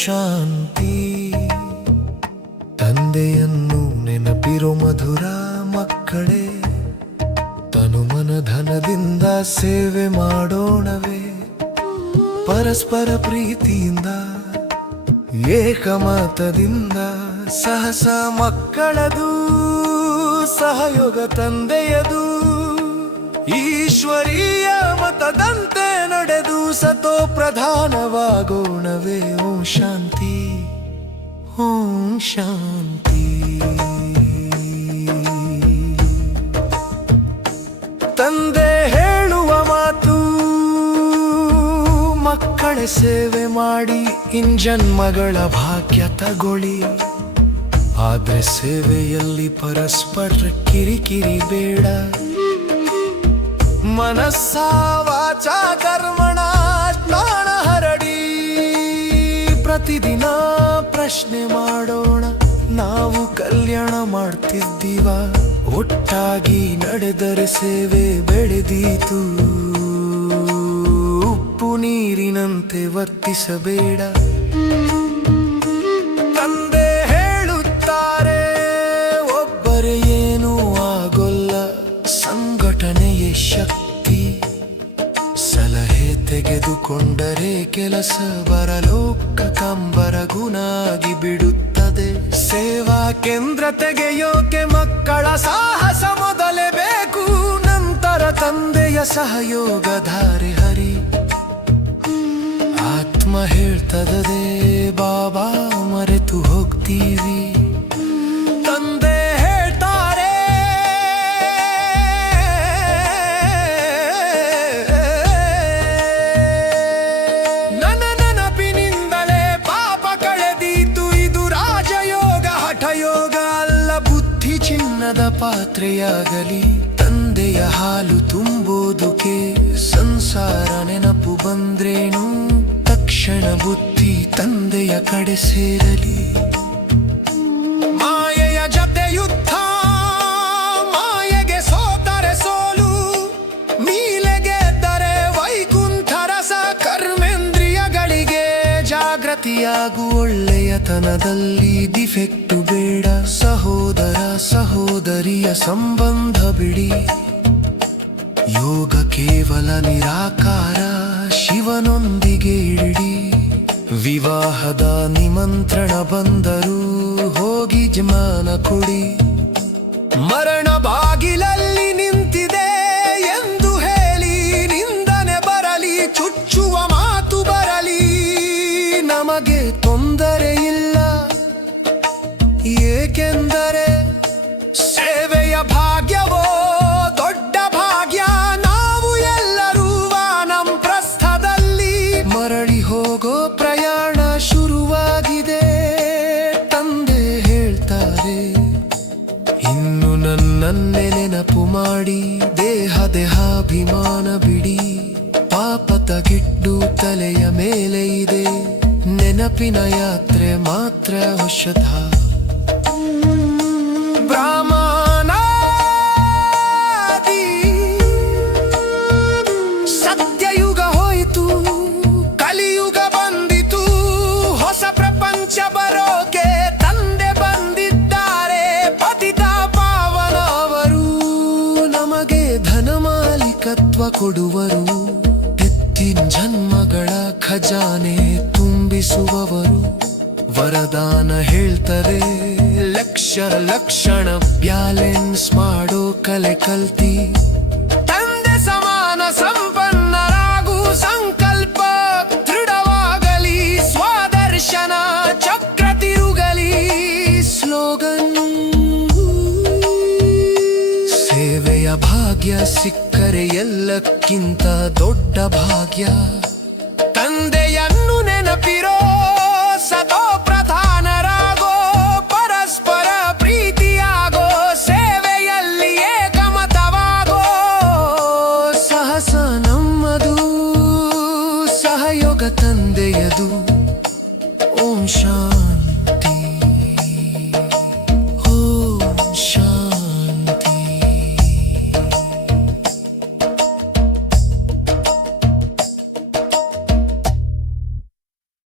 ಶಾಂತಿ. ತಂದೆಯನ್ನು ನೆನಪಿರೋ ಮಧುರ ಮಕ್ಕಳೇ, ತನುಮನಧನದಿಂದ ಸೇವೆ ಮಾಡೋಣವೇ. ಪರಸ್ಪರ ಪ್ರೀತಿಯಿಂದ ಏಕಮತದಿಂದ ಸಹಸ ಮಕ್ಕಳದು ಸಹಯೋಗ ತಂದೆಯದು. ಈಶ್ವರೀಯ ಮತದಂತೆ ನಡೆದು ಸತೋ ಪ್ರಧಾನವಾಗೋಣವೇ. ಓಂ ಶಾಂತಿ, ಓಂ ಶಾಂತಿ. ತಂದೆ ಹೇಳುವ ಮಾತು, ಮಕ್ಕಳ ಸೇವೆ ಮಾಡಿ ಜನ್ಮಗಳ ಭಾಗ್ಯ ತಗೊಳ್ಳಿ. ಆದ್ರೆ ಸೇವೆಯಲ್ಲಿ ಪರಸ್ಪರ ಕಿರಿಕಿರಿ ಬೇಡ. ಮನಸ್ಸ ವಾಚ ಕರ್ಮಣ ಜ್ಞಾನ ಹರಡಿ. ಪ್ರತಿದಿನ ಪ್ರಶ್ನೆ ಮಾಡೋಣ, ನಾವು ಕಲ್ಯಾಣ ಮಾಡ್ತಿದ್ದೀವ? ಒಟ್ಟಾಗಿ ನಡೆದರೆ ಸೇವೆ ಬೆಳೆದೀತು. ಉಪ್ಪು ನೀರಿನಂತೆ ವರ್ತಿಸಬೇಡ. ತಂದೆ ಹೇಳುತ್ತಾರೆ, ಒಬ್ಬರೇ ಏನೂ ಆಗೋಲ್ಲ, ಸಂಘಟನೆಯೇ ಶಕ್ತಿ. ಸಲಹೆ ತೆಗೆದುಕೊಂಡರೆ ಕೆಲಸ ಬರಲೋಕ ಕಂಬರ ಗುಣಾಗಿ ಬಿಡುತ್ತದೆ. ಸೇವಾ ಕೇಂದ್ರ ತೆಗೆಯೋಕೆ ಮಕ್ಕಳ ಸಾಹಸ ಮೊದಲೇ ಬೇಕು, ನಂತರ ತಂದೆಯ ಸಹಯೋಗ ಧಾರೆ ಹರಿ. ಆತ್ಮ ಹೇಳ್ತದೆ, ಬಾಬಾ ಮರೆತು ಹೋಗ್ತೀವಿ. ತಂದೆ ಹೇಳ್ತಾರೆ, ನನ್ನ ನೆನಪಿನಿಂದಲೇ ಪಾಪ ಕಳೆದೀತು. ಇದು ರಾಜಯೋಗ ಹಠಯೋಗ ಅಲ್ಲ, ಬುದ್ಧಿ ಚಿನ್ನದ ಪಾತ್ರೆಯಾಗಲಿ. ತಂದೆಯ ಹಾಲು ತುಂಬೋದುಕೆ ಸಂಸಾರ ನೆನಪು ಬಂದ್ರೇನು, ತಕ್ಷಣ ಬುದ್ಧಿ ತಂದೆಯ ಕಡೆ ಸೇರಲಿ. ಮಾಯೆಯ ಜತೆ ಯುದ್ಧ, ಮಾಯೆಗೆ ಸೋತರೆ ಸೋಲು. ನೀಲೆಗೆದ್ದರೆ ವೈಕುಂಠ ರಸ. ಕರ್ಮೇಂದ್ರಿಯಗಳಿಗೆ ಜಾಗೃತಿಯಾಗು, ಒಳ್ಳೆಯತನದಲ್ಲಿ ಡಿಫೆಕ್ಟು ಬೇಡ. ಸಹೋದರ ಸಹೋದರಿಯ ಸಂಬಂಧ ಬಿಡಿ. ಯೋಗ ಕೇವಲ ನಿರಾಕಾರ, ಶಿವನೊಂದಿಗೆ ಇಡಿ. ವಿವಾಹದ ನಿಮಂತ್ರಣ ಬಂದರೂ ಹೋಗಿ ಜಮಾನ ಕೊಡಿ. ಮರಣ ಬಾಗಿಲಲ್ಲಿ ನಿಂತಿದೆ ಎಂದು ಹೇಳಿ ನಿಂದನೆ ಬರಲಿ, ಚುಚ್ಚುವ ಮಾತು ಬರಲಿ, ನಮಗೆ ತೊಂದರೆ ಇಲ್ಲ. ಏಕೆಂದರೆ ಸೇವೆಯ ಭಾಗ್ಯವೋ ದೊಡ್ಡ ಭಾಗ್ಯ. ನಾವು ಎಲ್ಲರೂ ವಾನಪ್ರಸ್ಥದಲ್ಲಿ ಮರಳಿ ಹೋಗೋ ಪ್ರಯಾಣ ಶುರುವಾಗಿದೆ. ತಂದೆ ಹೇಳ್ತಾರೆ, ಇನ್ನು ನನ್ನನ್ನೇ ನೆನಪು ಮಾಡಿ. ದೇಹಾಭಿಮಾನ ಬಿಡಿ. ಪಾಪ ತಗಿಟ್ಟು ತಲೆಯ ಮೇಲೆ ಇದೆ. ನೆನಪಿನ ಯಾತ್ರೆ ಮಾತ್ರ ಔಷಧ. ಬ್ರಾಹ್ಮಣಾದಿ ಸತ್ಯಯುಗ ಹೋಯಿತು, ಕಲಿಯುಗ ಬಂದಿತು. ಹೊಸ ಪ್ರಪಂಚ ಬರೋಕೆ ತಂದೆ ಬಂದಿದ್ದಾರೆ. ಪತಿತ ಪಾವನವರು ನಮಗೆ ಧನ ಮಾಲೀಕತ್ವ ಕೊಡುವರು. ಎತ್ತಿನ ಜನ್ಮಗಳ ಖಜಾನೆ ತುಂಬಿಸುವವರು. ವರದಾನ ಹೇಳ್ತಾರೆ, ಲಕ್ಷಣ ಬ್ಯಾಲೆನ್ಸ್ ಮಾಡೋ ಕಲೆ ಕಲ್ತಿ. ತಂದೆ ಸಮಾನ ಸಂಪನ್ನರಾಗು, ಸಂಕಲ್ಪ ದೃಢವಾಗಲಿ. ಸ್ವದರ್ಶನ ಚಕ್ರ ತಿರುಗಲಿ. ಸ್ಲೋಗನ್ ಸೇವೆಯ ಭಾಗ್ಯ ಸಿಕ್ಕರೆ ಎಲ್ಲಕ್ಕಿಂತ ದೊಡ್ಡ ಭಾಗ್ಯ.